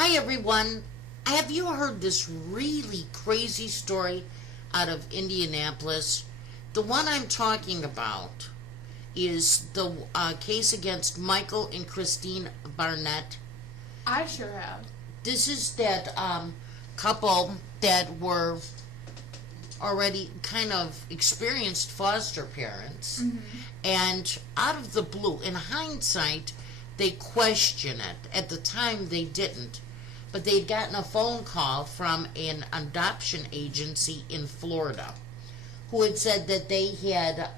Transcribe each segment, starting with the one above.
Hi everyone. Have you heard this really crazy story out of Indianapolis? The one I'm talking about is the case against Michael and Christine Barnett. I sure have. This is that couple that were already kind of experienced foster parents, and out of the blue, in hindsight, they question it. At the time, they didn't. But they'd gotten a phone call from an adoption agency in Florida who had said that they had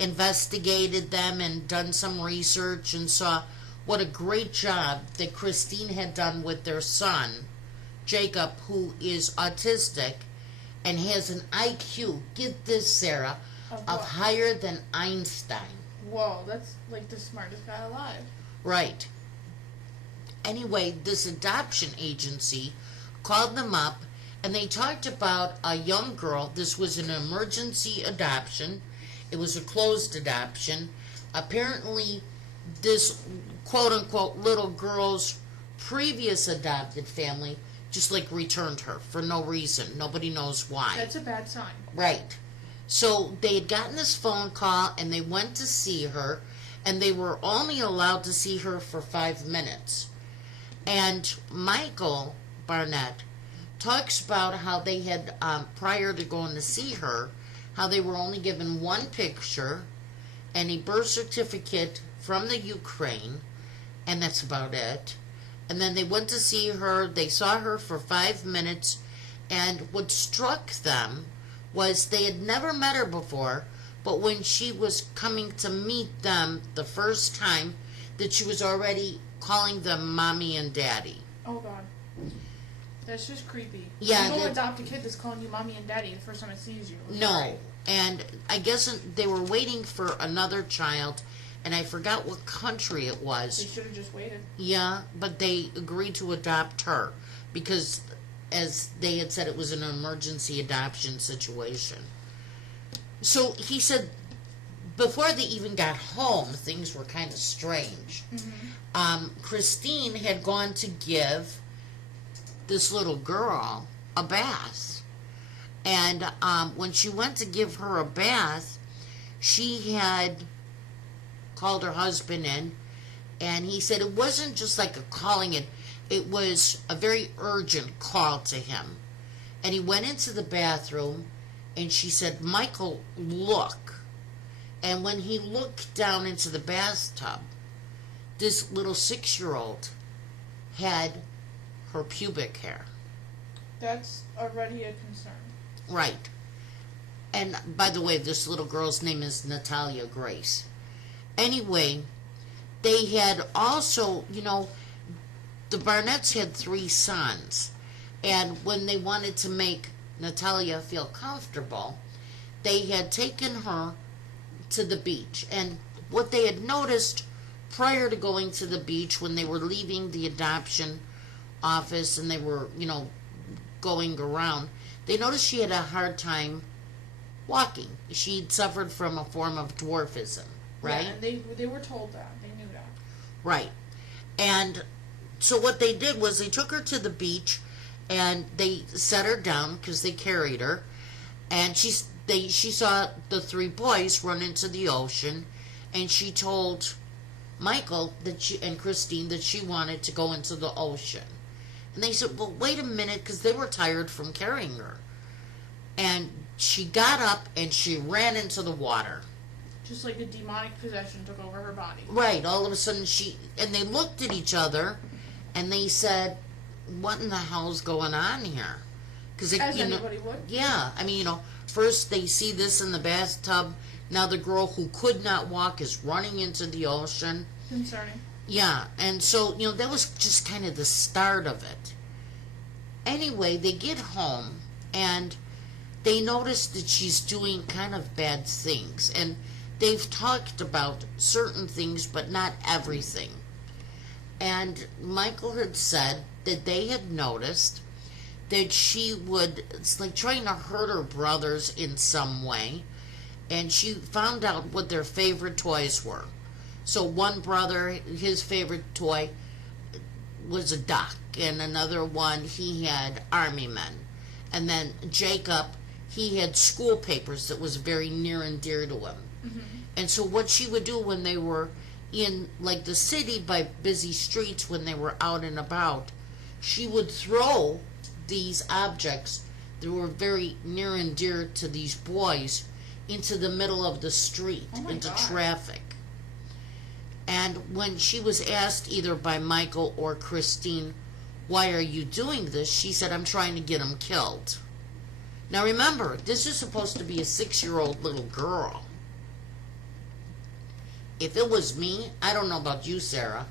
investigated them and done some research and saw what a great job that Christine had done with their son, Jacob, who is autistic and has an IQ, get this, Sarah, of higher than Einstein. Whoa, that's like the smartest guy alive. Right. Anyway, this adoption agency called them up and they talked about a young girl. This was an emergency adoption. It was a closed adoption. Apparently, this quote-unquote little girl's previous adopted family just like returned her for no reason. Nobody knows why. That's a bad sign. Right. So they had gotten this phone call and they went to see her, and they were only allowed to see her for 5 minutes. And Michael Barnett talks about how they had, prior to going to see her, how they were only given one picture and a birth certificate from the Ukraine, and that's about it. And then they went to see her, they saw her for 5 minutes, and what struck them was they had never met her before, but when she was coming to meet them the first time, that she was already calling them mommy and daddy. Oh God. That's just creepy. Yeah. You don't adopt a kid that's calling you mommy and daddy the first time it sees you. No. Right. And I guess they were waiting for another child, and I forgot what country it was. They should have just waited. Yeah, but they agreed to adopt her because, as they had said, it was an emergency adoption situation. So he said before they even got home, things were kind of strange. Christine had gone to give this little girl a bath. And when she went to give her a bath, she had called her husband in, and he said it wasn't just like a calling in, it was a very urgent call to him. And he went into the bathroom, and she said, "Michael, look." And when he looked down into the bathtub, this little 6-year-old had her pubic hair. That's already a concern. Right. And by the way, this little girl's name is Natalia Grace. Anyway, they had also, the Barnetts had 3 sons. And when they wanted to make Natalia feel comfortable, they had taken her to the beach. And what they had noticed prior to going to the beach, when they were leaving the adoption office and they were, going around, they noticed she had a hard time walking. She'd suffered from a form of dwarfism, right? Yeah, and they were told that. They knew that. Right. And so what they did was they took her to the beach and they set her down because they carried her, and she saw the 3 boys run into the ocean, and she told Michael and Christine that she wanted to go into the ocean. And they said, well, wait a minute, because they were tired from carrying her. And she got up and she ran into the water. Just like a demonic possession took over her body. Right. All of a sudden and they looked at each other and they said, what in the hell's going on here? As anybody would. Yeah. I mean, first they see this in the bathtub. Now the girl who could not walk is running into the ocean. Concerning. Yeah, and so, that was just kind of the start of it. Anyway, they get home, and they notice that she's doing kind of bad things. And they've talked about certain things, but not everything. And Michael had said that they had noticed that she would, it's like trying to hurt her brothers in some way. And she found out what their favorite toys were. So one brother, his favorite toy, was a duck, and another one he had army men. And then Jacob, he had school papers that was very near and dear to him. Mm-hmm. And so what she would do when they were in like the city by busy streets, when they were out and about, she would throw these objects that were very near and dear to these boys into the middle of the street, into traffic. And when she was asked either by Michael or Christine, why are you doing this? She said, I'm trying to get him killed. Now remember, this is supposed to be a 6-year-old little girl. If it was me, I don't know about you, Sarah,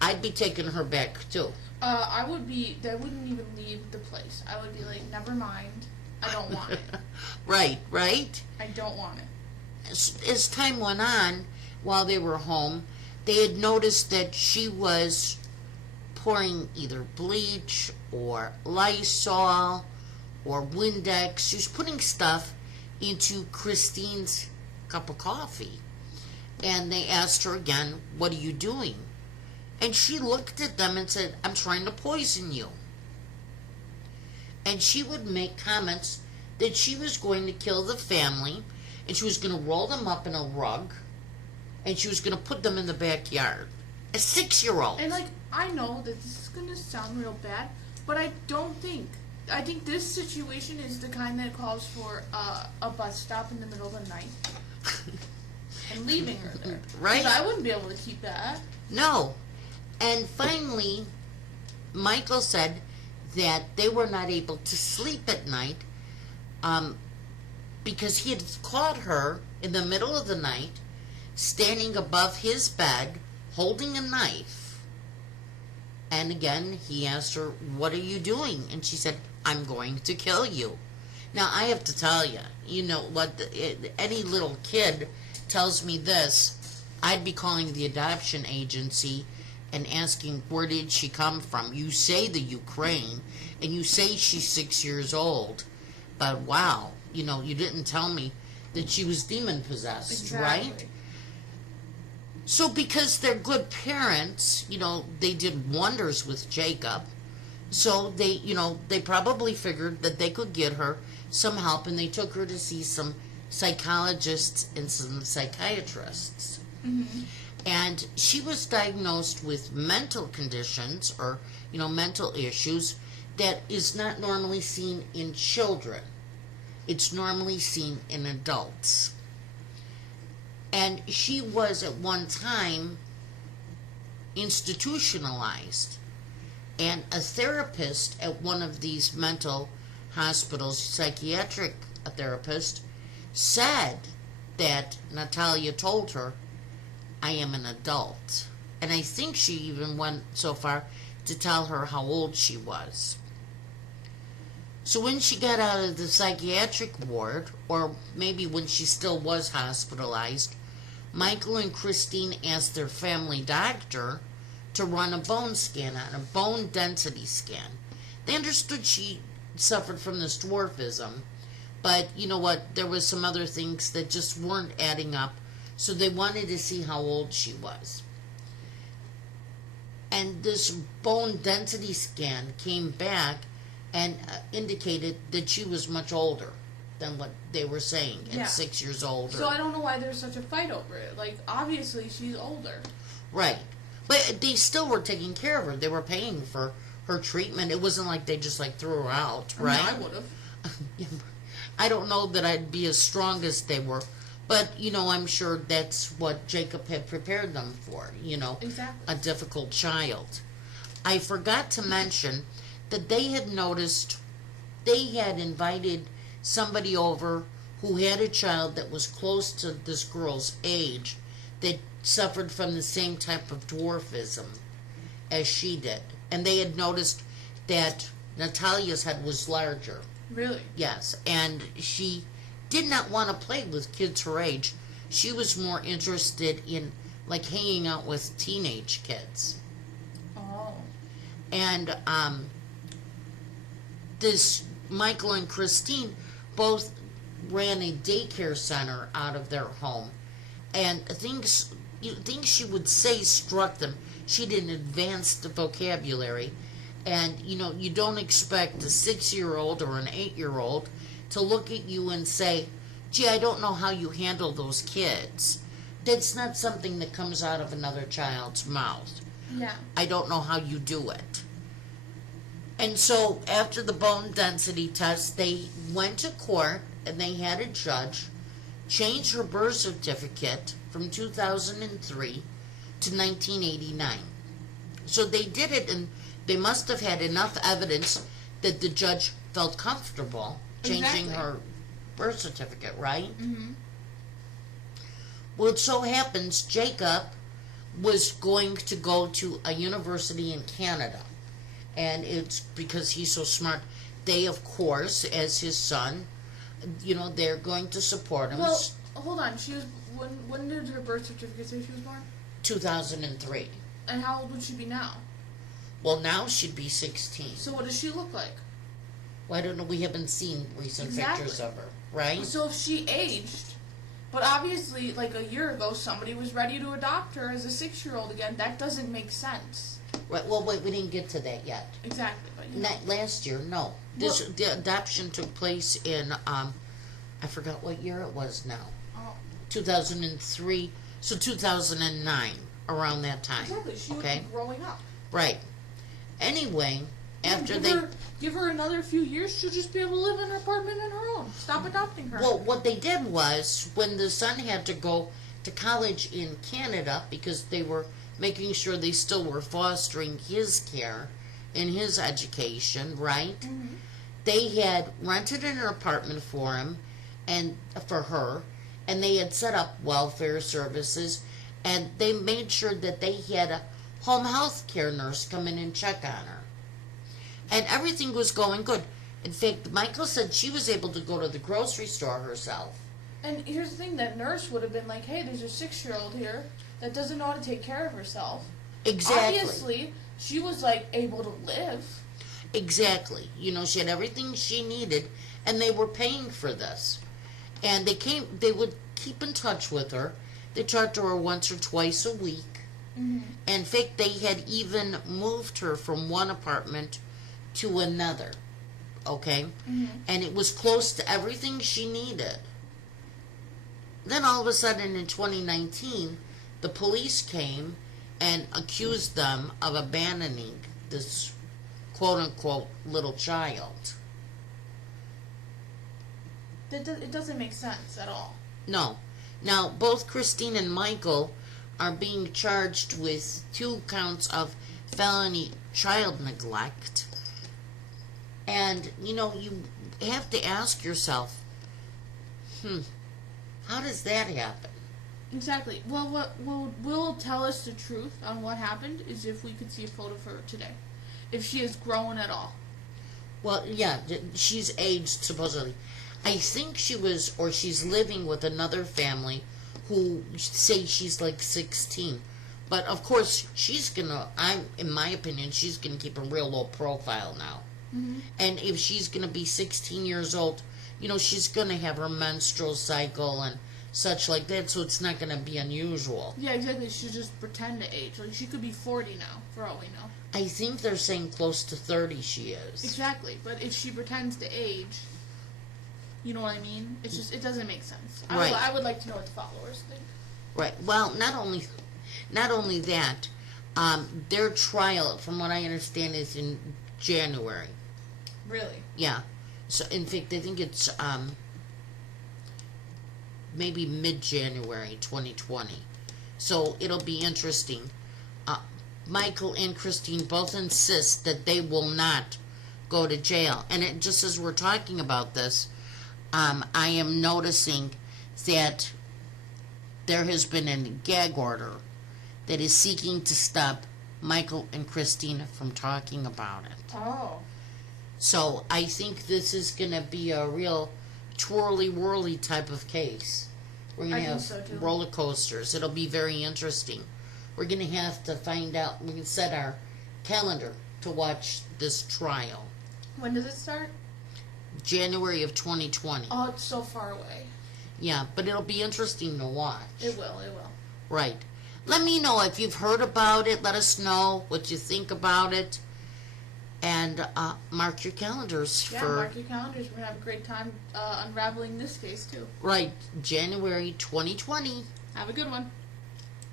I'd be taking her back too. I wouldn't even leave the place. I would be like, never mind, I don't want it. Right. I don't want it. As time went on, while they were home, they had noticed that she was pouring either bleach or Lysol or Windex. She was putting stuff into Christine's cup of coffee. And they asked her again, what are you doing? And she looked at them and said, I'm trying to poison you. And she would make comments that she was going to kill the family, and she was going to roll them up in a rug, and she was going to put them in the backyard. A 6-year-old. And like, I know that this is going to sound real bad, but I think this situation is the kind that calls for a bus stop in the middle of the night. And leaving her there. Right? Because I wouldn't be able to keep that. No. And finally, Michael said that they were not able to sleep at night because he had caught her in the middle of the night, standing above his bed, holding a knife. And again, he asked her, what are you doing? And she said, I'm going to kill you. Now, I have to tell you, you know what, any little kid tells me this, I'd be calling the adoption agency and asking, where did she come from? You say the Ukraine, and you say she's 6 years old, but wow, you know, you didn't tell me that she was demon-possessed, Exactly. right? So because they're good parents, you know, they did wonders with Jacob, so they probably figured that they could get her some help, and they took her to see some psychologists and some psychiatrists. Mm-hmm. And she was diagnosed with mental conditions or, mental issues that is not normally seen in children. It's normally seen in adults. And she was at one time institutionalized. And a therapist at one of these mental hospitals, psychiatric therapist, said that Natalia told her, I am an adult. And I think she even went so far to tell her how old she was. So when she got out of the psychiatric ward, or maybe when she still was hospitalized, Michael and Christine asked their family doctor to run a bone scan on a bone density scan. They understood she suffered from this dwarfism, but you know what, there was some other things that just weren't adding up, so they wanted to see how old she was. And this bone density scan came back and indicated that she was much older than what they were saying, at 6 years old. So I don't know why there's such a fight over it. Like, obviously she's older. Right. But they still were taking care of her. They were paying for her treatment. It wasn't like they just threw her out, right? I would have. I don't know that I'd be as strong as they were, but I'm sure that's what Jacob had prepared them for, Exactly. a difficult child. I forgot to mention that they had noticed they had invited somebody over who had a child that was close to this girl's age that suffered from the same type of dwarfism as she did. And they had noticed that Natalia's head was larger. Really? Yes, and she did not want to play with kids her age. She was more interested in, hanging out with teenage kids. Oh. And this Michael and Christine both ran a daycare center out of their home. And things she would say struck them. she had an advanced vocabulary. And, you don't expect a 6-year-old or an 8-year-old to look at you and say, gee, I don't know how you handle those kids. That's not something that comes out of another child's mouth. Yeah. I don't know how you do it. And so after the bone density test, they went to court and they had a judge change her birth certificate from 2003 to 1989. So they did it, and they must have had enough evidence that the judge felt comfortable changing her birth certificate, right? Mm-hmm. Well, it so happens Jacob was going to go to a university in Canada. And it's because he's so smart. They, of course, as his son, they're going to support him. Well, hold on. When did her birth certificate say she was born? 2003. And how old would she be now? Well, now she'd be 16. So what does she look like? Well, I don't know. We haven't seen recent pictures of her, right? So if she aged, but obviously, like a year ago, somebody was ready to adopt her as a 6-year-old again. That doesn't make sense. Right. Well, wait. We didn't get to that yet. Exactly. But Last year, no. The adoption took place in I forgot what year it was now. Oh. 2003. So 2009, around that time. Exactly. She would be growing up. Right. Anyway, after give her another few years, she'll just be able to live in her apartment on her own. Stop adopting her. Well, what they did was, when the son had to go to college in Canada, because they were making sure they still were fostering his care and his education, right? Mm-hmm. They had rented an apartment for him and for her, and they had set up welfare services, and they made sure that they had a home health care nurse come in and check on her. And everything was going good. In fact, Michael said she was able to go to the grocery store herself. And here's the thing, that nurse would have been like, hey, there's a 6-year-old here that doesn't know how to take care of herself. Exactly. Obviously, she was, like, able to live. Exactly. She had everything she needed, and they were paying for this. And they would keep in touch with her. They talked to her once or twice a week. Mm-hmm. And in fact, they had even moved her from one apartment to another. Okay? Mm-hmm. And it was close to everything she needed. Then all of a sudden in 2019, the police came and accused them of abandoning this quote-unquote little child. It doesn't make sense at all. No. Now, both Christine and Michael are being charged with 2 counts of felony child neglect. And, you have to ask yourself, how does that happen? Exactly. Well, what will tell us the truth on what happened is if we could see a photo of her today. If she has grown at all. Well, yeah, she's aged, supposedly. I think she's living with another family who say she's like 16. But, of course, in my opinion, she's going to keep a real low profile now. Mm-hmm. And if she's going to be 16 years old, she's going to have her menstrual cycle and such like that, so it's not going to be unusual. Yeah, exactly. She should just pretend to age. Like, she could be 40 now, for all we know. I think they're saying close to 30 she is. Exactly. But if she pretends to age, you know what I mean? It's just, it doesn't make sense. Right. I would like to know what the followers think. Right. Well, not only that, their trial, from what I understand, is in January. Really? Yeah. So, in fact, I think it's maybe mid-January 2020. So it'll be interesting. Michael and Christine both insist that they will not go to jail. And just as we're talking about this, I am noticing that there has been a gag order that is seeking to stop Michael and Christine from talking about it. Oh. So I think this is going to be a real twirly-whirly type of case. We're going to have roller coasters. It'll be very interesting. We're going to have to find out. We can set our calendar to watch this trial. When does it start? January of 2020. Oh, it's so far away. Yeah, but it'll be interesting to watch. It will. Right. let me know if you've heard about it. Let us know what you think about it. And mark your calendars Yeah, for... mark your calendars. We're going to have a great time unraveling this case, too. Right, January 2020. Have a good one.